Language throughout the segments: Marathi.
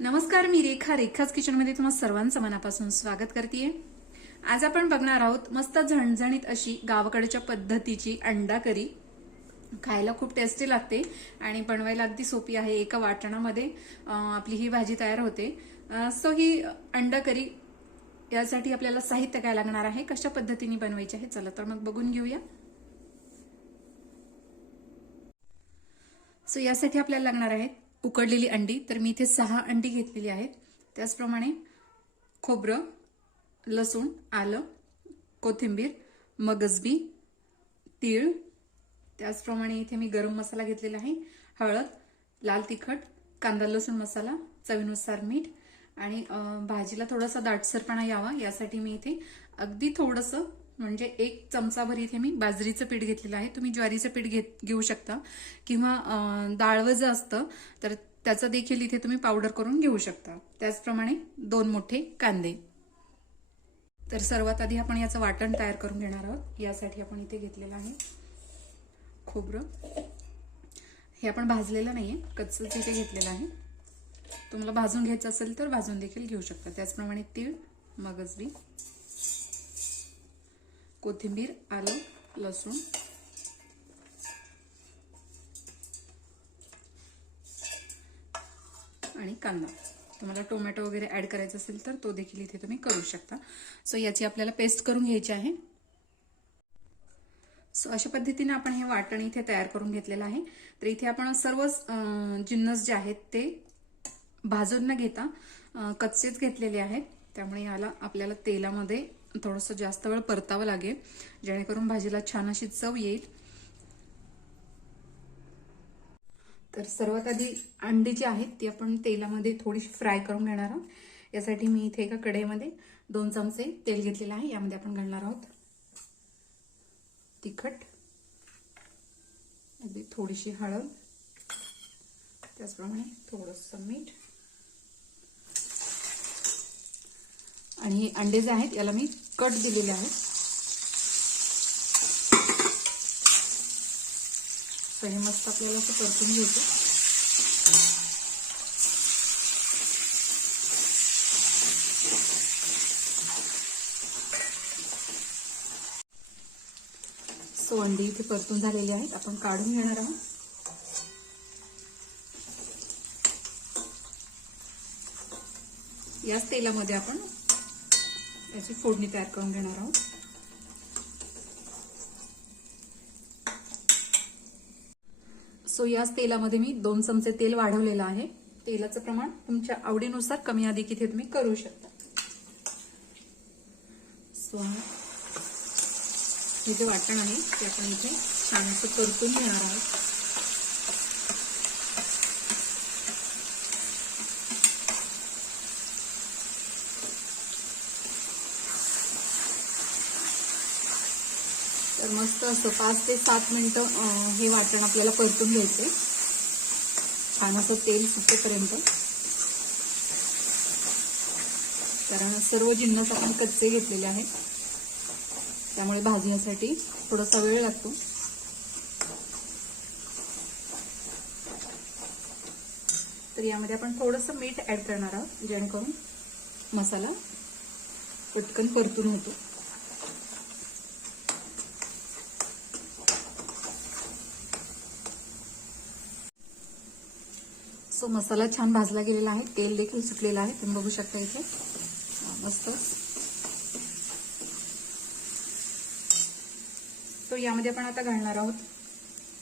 नमस्कार मी रेखा रेखाच किचनमध्ये तुम्हाला सर्वांचं मनापासून स्वागत करते. आज आपण बघणार आहोत मस्त झणझणीत अशी गावाकडच्या पद्धतीची अंडा करी. खायला खूप टेस्टी लागते आणि बनवायला अगदी सोपी आहे एका वाटणामध्ये. आपली ही भाजी तयार होते. सो ही अंडा करी यासाठी आपल्याला साहित्य काय लागणार आहे कशा पद्धतीने बनवायचे आहे चला तर मग बघून घेऊया. सो यासाठी आपल्याला लागणार आहेत उकडलेली अंडी. तर मी इथे सहा अंडी घेतलेली आहेत. त्याचप्रमाणे खोबरं लसूण आलं कोथिंबीर मगजबी तीळ. त्याचप्रमाणे इथे मी गरम मसाला घेतलेला आहे. हळद लाल तिखट कांदा लसूण मसाला चवीनुसार मीठ आणि भाजीला थोडासा दाटसरपणा यावा. यासाठी मी इथे अगदी थोडंसं म्हणजे एक चमचाभर इथे मी बाजरीचं पीठ घेतलेलं आहे. तुम्ही ज्वारीचं पीठ घेत घेऊ शकता. किंवा अं, डाळवं असतं तर त्याचं देखील इथे तुम्ही पावडर करून घेऊ शकता. त्याचप्रमाणे दोन मोठे कांदे. तर सर्वात आधी आपण याचं वाटण तयार करून घेणार आहोत. यासाठी आपण इथे घेतलेलं आहे खोबरं. हे आपण भाजलेलं नाही आहे कच्चंच इथे घेतलेलं आहे. तुम्हाला भाजून घ्यायचं असेल तर भाजून देखील घेऊ शकता. त्याचप्रमाणे तीळ मगजबी कोथिंबीर आलं लसूण. आणि कांदा. तुम्हाला टोमॅटो वगैरे ऍड करायचा असेल तर तो देखील इथे तुम्ही करू शकता. सो याची आपल्याला पेस्ट करून घ्यायची आहे. सो अशा पद्धतीने आपण हे वाटण इथे तयार करून घेतलेलं आहे. तर इथे आपण सर्व जिन्नस जे आहेत ते भाजून न घेता कच्चेच घेतलेले आहेत. त्यामुळे याला आपल्याला तेलामध्ये थोडंसं जास्त वेळ परतावं लागेल. जेणेकरून भाजीला छान अशी चव येईल. तर सर्वात आधी अंडी जी आहेत ती आपण तेलामध्ये थोडीशी फ्राय करून घेणार आहोत. यासाठी मी इथे एका कढईमध्ये दोन चमचे तेल घेतलेलं आहे. यामध्ये आपण घालणार आहोत तिखट. अगदी थोडीशी हळद. त्याचप्रमाणे थोडंसं मीठ. आणि हे अंडे जे आहेत याला मी कट दिलेले आहेत. तर हे मस्त आपल्याला असं परतून घ्यायचं. सो अंडी इथे परतून झालेली आहेत. आपण काढून घेणार आहोत. याच तेलामध्ये आपण याची फोडणी तयार करून घेणार आहोत. सो याच तेलामध्ये मी दोन चमचे तेल वाढवलेलं आहे. तेलाचं प्रमाण तुमच्या आवडीनुसार कमी अधिक इथे तुम्ही करू शकता. सो हे. जे वाटण आहे ते आपण इथे छानसं परतून घेणार आहोत. तर मस्त असं पाच ते सात मिनटं हे वाटण आपल्याला परतून घ्यायचे छान असं तेल सुटेपर्यंत. कारण सर्व जिन्नस आपण कच्चे घेतलेले आहेत. त्यामुळे भाजण्यासाठी थोडासा वेळ लागतो. तर यामध्ये आपण थोडंसं मीठ ऍड करणार आहोत जेणेकरून मसाला पटकन परतून होतो. सो मसाला छान भाजला गेलेला आहे. तेल देखील सुटलेलं आहे. तुम्ही बघू शकता इथे. मस्त. तो यामध्ये आपण आता घालणार आहोत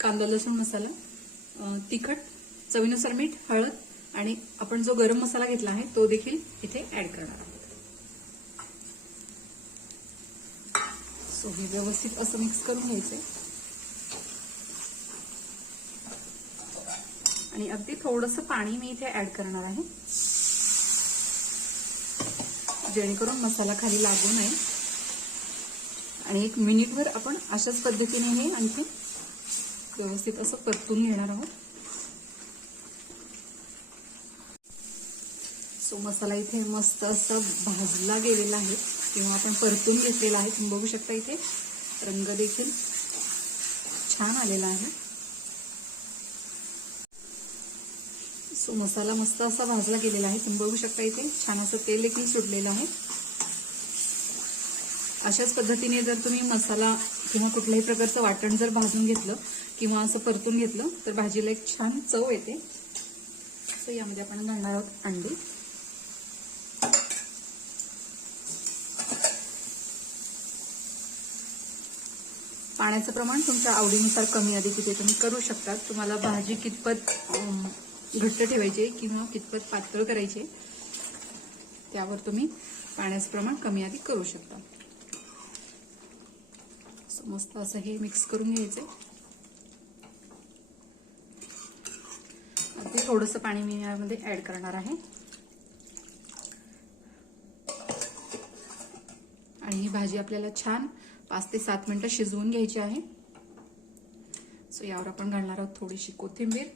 कांदा लसूण मसाला तिखट चवीनुसार मीठ हळद आणि आपण जो गरम मसाला घेतला आहे तो देखील इथे ऍड करणार आहोत. सो हे व्यवस्थित असं मिक्स करून घ्यायचंय. आणि अगदी थोडंसं पाणी मी इथे ऍड करणार आहे. जेणेकरून मसाला खाली लागू नये. आणि एक मिनिटभर आपण अशाच पद्धतीने हे आणखी व्यवस्थित असं परतून घेणार आहोत. सो मसाला इथे मस्त असं भाजला गेलेला आहे. किंवा आपण परतून घेतलेला आहे. तुम्ही बघू शकता इथे रंग देखील छान आलेला आहे. सो मसाला मस्त असा भाजला गेलेला आहे. तुम्ही बघू शकता इथे छान असं तेल देखील सुटलेलं आहे. अशाच पद्धतीने जर तुम्ही मसाला किंवा कुठल्याही प्रकारचं वाटण जर भाजून घेतलं किंवा असं परतून घेतलं तर भाजीला एक छान चव येते. सो यामध्ये आपण घालणार आहोत अंडी. पाण्याचं प्रमाण तुमच्या आवडीनुसार कमी अधिक तिथे तुम्ही करू शकता. तुम्हाला भाजी कितपत घट्ट ठेवायचे किंवा कितपत पातळ करायचे त्यावर तुम्ही पाण्याचं प्रमाण कमी अधिक करू शकता. मस्त असं हे मिक्स करून घ्यायचंय अगदी थोडंसं पाणी मी यामध्ये ऍड करणार आहे. आणि ही भाजी आपल्याला छान पाच ते सात मिनिटं शिजवून घ्यायची आहे. सो यावर आपण घालणार आहोत थोडीशी कोथिंबीर.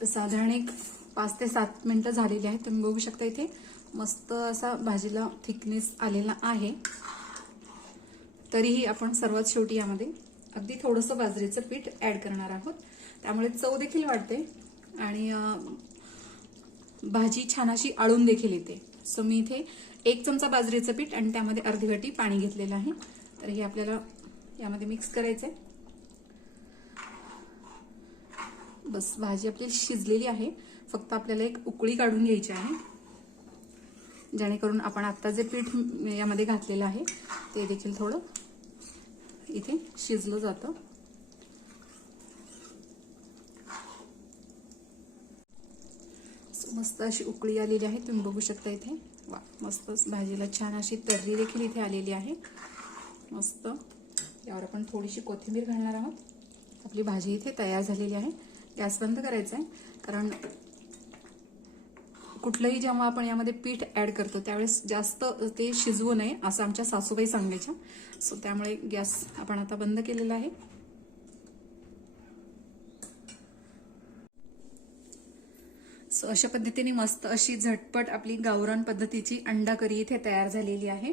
तर साधारण एक पाच ते सात मिनटं झालेली आहेत. तुम्ही बघू शकता इथे मस्त असा भाजीला थिकनेस आलेला आहे. तरीही आपण सर्वात शेवटी यामध्ये अगदी थोडंसं बाजरीचं पीठ ॲड करणार आहोत. त्यामुळे चव देखील वाढते आणि भाजी छान अशी आळून देखील येते. सो मी इथे एक चमचा बाजरीचं पीठ आणि त्यामध्ये अर्धी वाटी पाणी घेतलेलं आहे. तर हे आपल्याला यामध्ये मिक्स करायचं आहे बस भाजी आपली शिजलेली आहे. फक्त आपल्याला एक उकळी काढून घ्यायची आहे. जेणेकरून आपण आत्ता जे पीठ यामध्ये घातलेलं आहे ते देखील थोडं इथे शिजलं जातं. मस्त अशी उकळी आलेली आहे. तुम्ही बघू शकता इथे. वा मस्त भाजीला छान अशी तर्री देखील इथे आलेली आहे. मस्त. यावर आपण थोडीशी कोथिंबीर घालणार आहोत. आपली भाजी इथे तयार झालेली आहे. गॅस बंद करायचा आहे. कारण कुठलंही जेव्हा आपण यामध्ये पीठ ॲड करतो त्यावेळेस जास्त ते शिजवू नये असं आमच्या सासूबाई सांगायच्या. सो त्यामुळे गॅस आपण आता बंद केलेला आहे. सो अशा पद्धतीने मस्त अशी झटपट आपली गावरान पद्धतीची अंडा करी इथे तयार झालेली आहे.